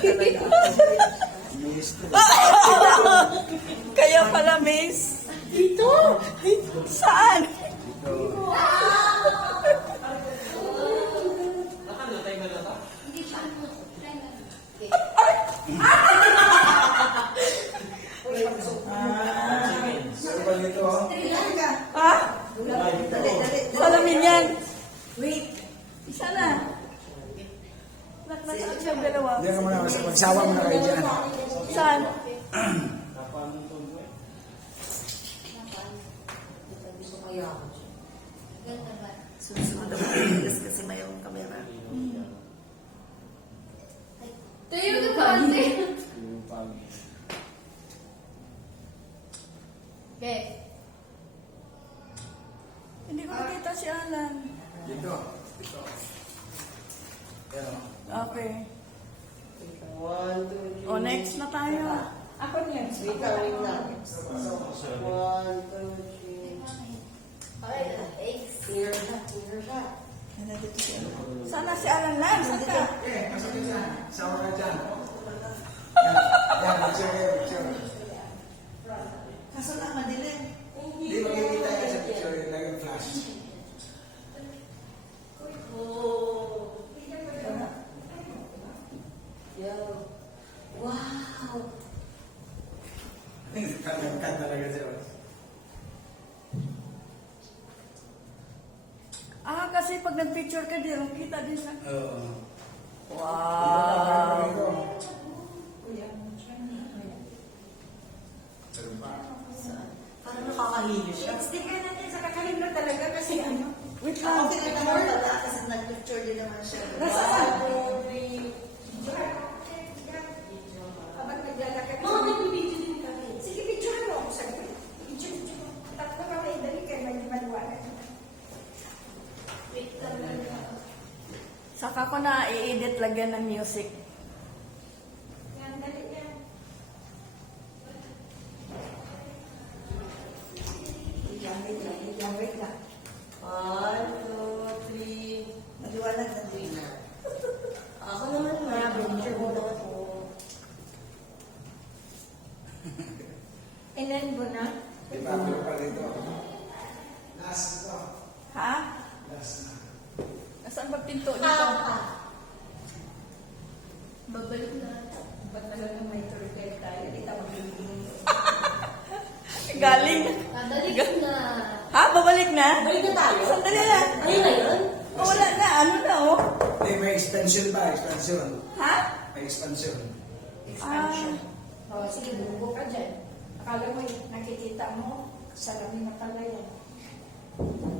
talaga. Kaya pala, miss. Dito! Saan? Ha? Salamin yan. Wait. Isa na. Nasaan siyang dalawa? Hindi ka muna magsawa mo na kayo dyan. Saan? Susunod ako tigas kasi mayroong kamera. Tayo ka pa, ate. Okay. Hindi ko nakita si Alan. Dito. Dito. Yan o. Okay. 1, 2, 3. O, next na tayo. Ako next. Wait lang. 1, 2, 3. Okay, thanks. Clear siya. Clear siya. Sana si Alan lang. Saan ka? Masa ka dyan. Sawa ka dyan. Yan, picture kayo, picture. Kaso lang, madilim. Hindi makikita yan sa picture. Yung lang yung flash. Yo. Wow. Kan talaga siya. Ah, kasi pag nag-picture ka din, kita din sa... Oo. Wow! Parang nakakahilo siya. Sticker natin sa kakahilo talaga kasi ano. Wait lang. Okay, kita naman pala kasi nag-picture din naman siya. Nasaan? Habang naglalakad ko. Mga nagbibideo din kami. Sige, picture mo ako sa gawin. Picture mo. Tatlo ka may dali kayo magmaliwanag. Wait lang. Saka ko na i-edit lagyan ng music. Yan, dali yan. Wait lang. 1, 2, 3. Maliwanag na din na. Ako naman nga, picture mo na ako. Ilan mo na? Di ba, pero pa dito. Last ito. Ha? Last na. Nasaan ba pinto dito? Babalik na. Ba't talagang may turtle tayo? Di tayo magbibigay. Galing. Babalik na. Ha? Babalik na? Balik na tayo? Sandali lang. Ano na yun? Oh, wala na. Ano na, oh? Hindi, may expansion pa, expansion. Ha? May expansion. Expansion. O, sige, bumubo ka dyan. Akala mo, nakikita mo, salamin na pala yan.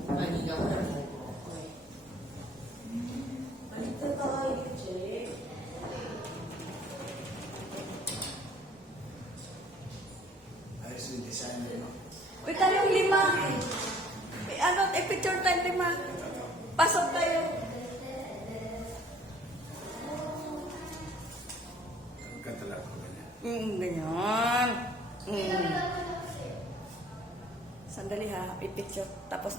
Manila ko na. Balik na tayo, check. Ayos yung design mo. Wait, tayong 5. Ano, picture time 5. Pasok tayo. Ang talaga ko ganyan. Ganyan. Sandali ha, i-picture. Tapos na